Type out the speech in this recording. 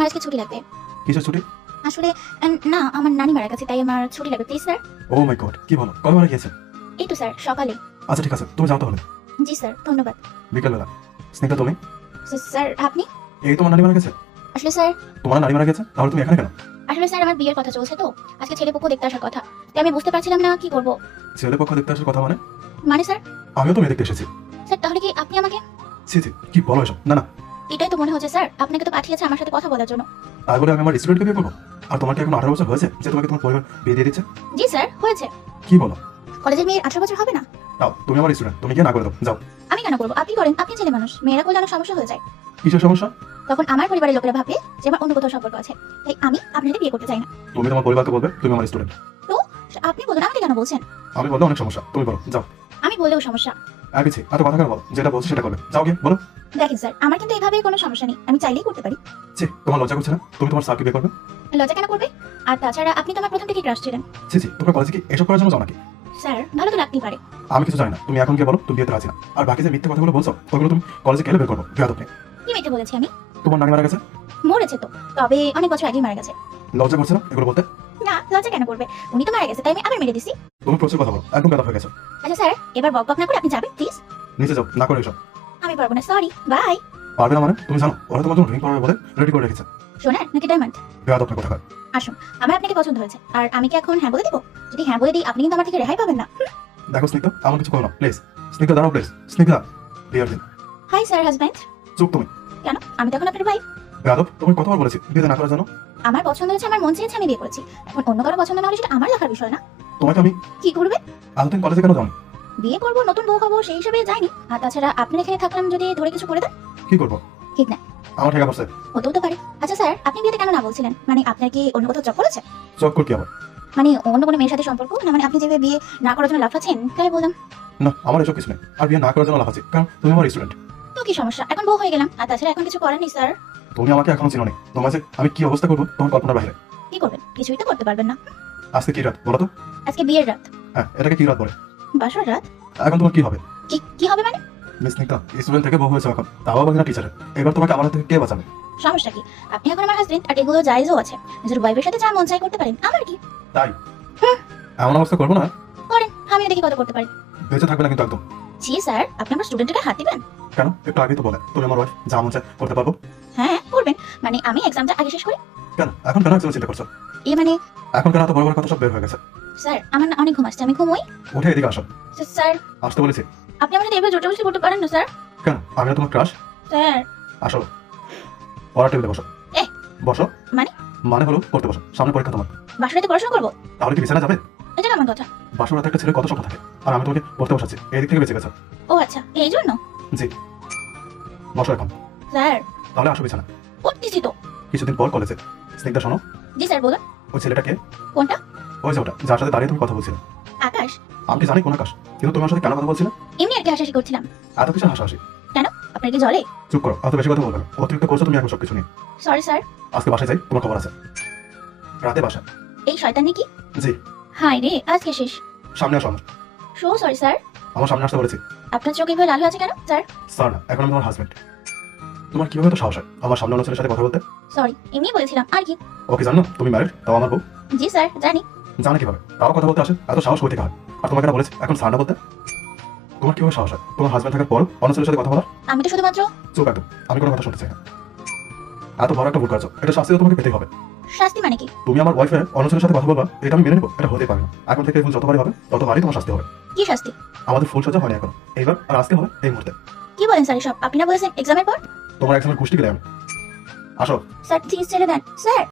আমার আজকে ছুটি লাগবে। কিসের ছুটি? আসলে না, আমার নানি মারা গেছে, তাই আমার ছুটি লাগবে please sir. Oh my god, কি বলো, কবে মারা গিয়েছে? এই তো স্যার সকালে। আচ্ছা ঠিক আছে, তুমি যাও তাহলে। জি স্যার, ধন্যবাদ। বিকেলবেলা। স্নিগ্ধা তুমি? স্যার আপনি? এই তোমার নানি মারা গেছে? আসলে স্যার তোমার নানি মারা গেছে, তাহলে তুমি এখানে কেন? আসলে স্যার আমার বিয়ের কথা চলছে তো, আজকে ছেলে পক্ষ দেখতে আসার কথা, তাই আমি বুঝতে পারছিলাম না কি করব। ছেলে পক্ষ দেখতে আসার কথা মানে? মানে স্যার? আমিও তো মেয়ে দেখতে এসেছি। স্যার তাহলে কি আপনি আমাকে? ছি ছি, কি বলো এসব? না না, এটাই তো মনে হচ্ছে স্যার, আপনাকে তো পাঠিয়েছে আমার সাথে কথা বলার জন্য। তাই বলে আমি আমার স্টুডেন্টকে বিয়ে করবো? আর তোমার কি এখন 18 বছর হয়েছে যে তোমাকে তোমার পরিবার বিয়ে দিয়ে দিচ্ছে? জি স্যার হয়েছে। কি বলো? কলেজের মেয়ের 18 বছর হবে না? তাও তুমি আমার স্টুডেন্ট, তুমি গিয়ে না করে দাও, যাও। আমি কেন করবো? আপনি করেন, আপনি ছেলে মানুষ, মেয়েরা করলে অনেক সমস্যা হয়ে যায়। কিসের সমস্যা? তখন আমার পরিবারের লোকেরা ভাববে যে আমার অন্য কোথাও সম্পর্ক আছে, তাই আমি আপনার সাথে বিয়ে করতে চাই না। তুমি তোমার পরিবারকে বলবে তুমি আমার স্টুডেন্ট। তো আপনি বলুন, আমাকে কেন বলছেন? আমি বললে অনেক সমস্যা, তুমি বলো, যাও। আমি বললেও সমস্যা? আর কিছু এত কথা কেন বলো? যেটা বলছো সেটা করবে, যাও গিয়ে বলো। দেখেন স্যার, আমার কিন্তু এইভাবে কোনো সমস্যা নেই, আমি চাইলেই করতে পারি। ছি, তোমার লজ্জা করছে না? তুমি তোমার স্যারকে বিয়ে করবে? লজ্জা কেন করবে? আর তাছাড়া আপনি তো আমার প্রথম থেকেই ক্রাশ ছিলেন। ছি ছি, তোমার কলেজে কি এসব করার জন্য যাও নাকি? স্যার ভালো তো লাগতেই পারে। আমি কিছু জানি না, তুমি এখন গিয়ে বলো তুমি বিয়েতে রাজি না। আর বাকি যে মিথ্যে কথাগুলো বলছো ওগুলো তুমি কলেজে গেলে বের করবো, বেয়াদব মেয়ে। কি মিথ্যে বলেছি আমি? তোমার নানি মারা গেছে? মরেছে তো, তবে অনেক বছর আগেই মারা গেছে। লজ্জা করছে না এগুলো বলতে? না, লজ্জা কেন করবে? উনি তো মারা গেছে, তাই আমি আবার মেরে দিছি। তুমি প্রচুর কথা বলো, একদম বেয়াদব হয়ে গেছো। আচ্ছা স্যার, এবার বক বক না করে আপনি যাবেন প্লিজ। নিচে যাও, না করে এসব। আমি পারবো না, সরি, বাই। পারবে না মানে? তুমি জানো ওরা তোমার জন্য রিং পরাবে বলে রেডি করে রেখেছে। সোনার নাকি ডায়মন্ড? বেয়াদব কথা কয়। আসুন, আমার আপনাকে পছন্দ হয়েছে, আর আমি কি এখন হ্যাঁ বলে দিব? যদি হ্যাঁ বলে দিই, আপনি কিন্তু আমার থেকে রেহাই পাবেন না। দেখো স্নিগ্ধা, আমার কিছু করো না প্লিজ। স্নিগ্ধা দাঁড়াও প্লিজ। স্নিগ্ধা, বিয়ের দিন। Hi sir husband. চুপ তুমি। কেন? আমি তো এখন আপনার ভাই। বেয়াদব, তুমি কতবার বলেছি বিয়ে না করার জন্য? আমার পছন্দ হয়েছে, আমার মন চেয়েছে, আমি বিয়ে করেছি। এখন অন্য কারো পছন্দ না হলে সেটা আমার দেখার বিষয় না। তোমাকে আমি কি করবে? এতদিন কলেজে কেন যাওনি? বিয়ে করবো, নতুন বউ হবো, সেই হিসাবে যাইনি। আর তাছাড়া আপনি এখানে থাকলাম, যদি ধরে কিছু করে দেন। কি করবো? ঠিক না? আমার ঠেকা পড়ছে। হতেও তো পারে। আচ্ছা স্যার, আপনি বিয়েতে কেন না বলছিলেন? মানে আপনার কি অন্য কোথাও জব করেছে? চক কর কি আবার? মানে অন্য কোনো মেয়ের সাথে সম্পর্ক না? মানে আপনি যেভাবে বিয়ে না করার জন্য লাফাচ্ছেন, তাই বললাম। না, আমার এসব কিছু নেই। আর বিয়ে না করার জন্য লাফাচ্ছি কারণ তুমি আমার স্টুডেন্ট। তো কি সমস্যা? এখন বউ হয়ে গেলাম, আর তাছাড়া এখন কিছু করার নেই স্যার। তুমি আমাকে এখনো চিনো নি। তোমার যে আমি কি অবস্থা করবো তোমার কল্পনার বাইরে। কি করবেন? কিছুই তো করতে পারবেন না। আজকে কি রাত বলো তো? আজকে বিয়ের রাত। হ্যাঁ, এটাকে কি রাত বলে? বাসর রাত। এখন তোমার কি হবে? কি কি হবে মানে? মিস স্নিগ্ধা, স্টুডেন্ট থেকে বউ হয়েছে এখন, তাও আবার না টিচারে। এবার তোমাকে আমার হাত থেকে কে বাঁচাবে? সমস্যা কি? আপনি এখন আমার হাজবেন্ড, আর এগুলো জায়েজও আছে। নিজের ওয়াইফের সাথে যা মন চাই করতে পারেন, আমার কি? তাই এমন অবস্থা করবো না। করেন, আমিও দেখি কত করতে পারি। বেঁচে থাকবে না কিন্তু একদম। জি স্যার, আপনি আমার স্টুডেন্টকে হাত দিবেন? কেন? একটু আগে তো বলে তুমি আমার ওয়াইফ, যা মন চায় করতে পারবো। হ্যাঁ করবেন। মানে আমি এক্সামটা আগে শেষ করি। কেন এখন কেন একজন চিন্তা করছো? এ মানে এখন কেন এত বড় বড় কথা সব বের হয়ে গেছে? স্যার, আমার না অনেক ঘুম আসছে, আমি ঘুমোই। উঠে এদিকে আসো। স্যার আসতে বলেছি। আপনি আমার সাথে এবার জোর জবরদস্তি করতে পারেন না স্যার। কেন? আমি না তোমার ক্রাশ? স্যার আসো, পড়ার টেবিলে বসো। এ। বসো। মানে? মানে হলো পড়তে বসো, সামনে পরীক্ষা তোমার। বাসরাতে পড়াশোনা করবো? তাহলে কি বিছানা যাবে? এটা কেমন কথা? বাসর রাতে একটা ছেলে কত স্বপ্ন থাকে, আর আমি তোমাকে পড়তে বসাচ্ছি, এই দিক থেকে বেঁচে গেছো। ও আচ্ছা, এই জন্য। জি, বসো এখন। স্যার তাহলে আসো বিছানা। পড়তেছি তো। কিছুদিন পর কলেজে। স্নিগ্ধা শোনো, জি স্যার বলুন। ওই ছেলেটাকে। কোনটা? ওই যে ওটা, যার সাথে দাঁড়িয়ে তুমি কথা বলছিলে। আকাশ? আমি কি জানি কোন আকাশ, কিন্তু তোমার সাথে কেন কথা বলছিলে? এমনি আর কি হাসাহাসি করছিলাম। এত কিছু হাসাহাসি। কেন? আপনার কি জলে? চুপ করো, এত বেশি কথা বলবে না। অতিরিক্ত করছো তুমি এখন সবকিছু নিয়ে। Sorry sir. আজকে বাসায় যাই, তোমার খবর আছে। রাতে বাসা। এই শয়তানি কি? জি। হাই রে, আজকে শেষ। সামনে আসো আমার। So sorry sir. আমার সামনে আসতে বলেছি। আপনার চোখ এভাবে লাল হয়ে আছে কেন স্যার? স্যার না, এখন আমি তোমার হাজবেন্ড। তোমার কিভাবে তো সাহস হয় আমার সামনে অন্য ছেলের সাথে কথা বলতে? সরি, এমনি বলেছিলাম, আর কি। ওকে জানো তুমি ম্যারিড, তাও আমার বউ। জি স্যার জানি। জানে কিভাবে? তাও কথা বলতে আসে, এত সাহস কই থেকে হয়? আর তোমাকে না বলেছে এখন স্যার না বলতে? তোমার কিভাবে সাহস হয় তোমার হাজবেন্ড থাকার পর অন্য ছেলের সাথে কথা বলার? আমি তো শুধুমাত্র। চুপ একদম, আমি কোনো কথা শুনতে চাই না। এত বড় একটা ভুল করেছো, এটা শাস্তি তো তোমাকে পেতেই হবে। শাস্তি মানে কি? তুমি আমার ওয়াইফের অন্য ছেলের সাথে কথা বলবা, এটা আমি মেনে নেবো? এটা হতে পারে না। এখন থেকে এই ভুল যতবারই হবে ততবারই তোমার শাস্তি হবে। কি শাস্তি? আমাদের ফুল সজ্জা হয়নি এখন, এইবার আর আজকে হবে এই মুহূর্তে। কি বলেন স্যার এসব? আপনি না বলেছেন এক্সামের পর? তোমার একজনের গোষ্ঠী গেলে আমি। আসো। স্যার প্লিজ ছেড়ে দেন স্যার।